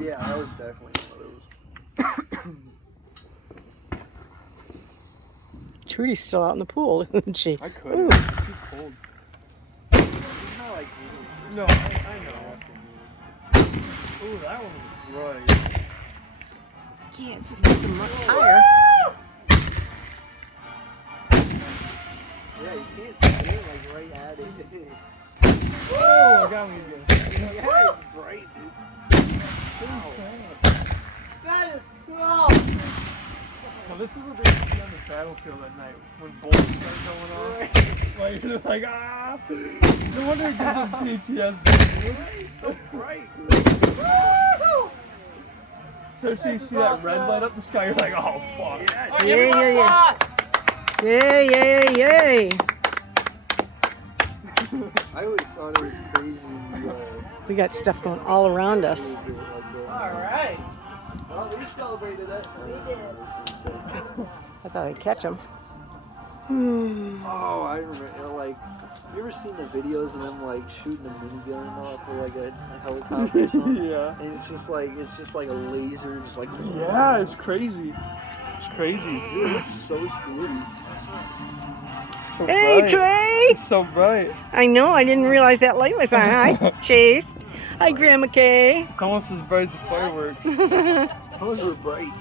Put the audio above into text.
Yeah, I was definitely one of those. Trudy's still out in the pool, isn't she? I couldn't. It's too cold. It's not like No, I know. Ooh, that one was right. Can't see the tire. yeah, you can't see it like right at it. Oh, it got me again. yeah, it's bright, dude. Wow. That is cool. Well, this is what they see on the battlefield at night when bullets start going off. Like, they're like, ah! No wonder it gives them PTSD. So bright. Especially you see that red light up the sky, you're like, oh fuck. Yeah, Yay! Yay! I always thought it was crazy. We got stuff going all around us. Alright. Well, we celebrated it. We did. I thought I'd catch them. Oh, I remember, like, you ever seen the videos of them, like, shooting a minigun off of, like, a helicopter or something? Yeah. And it's just like a laser, just like... Yeah, it's crazy. It's crazy. Dude, it's so scary. So Hey, bright. Trey! It's so bright. I know, I didn't realize that light was on. Hi, Chase. Hi, Grandma Kay. It's almost as bright as fireworks. Those were bright.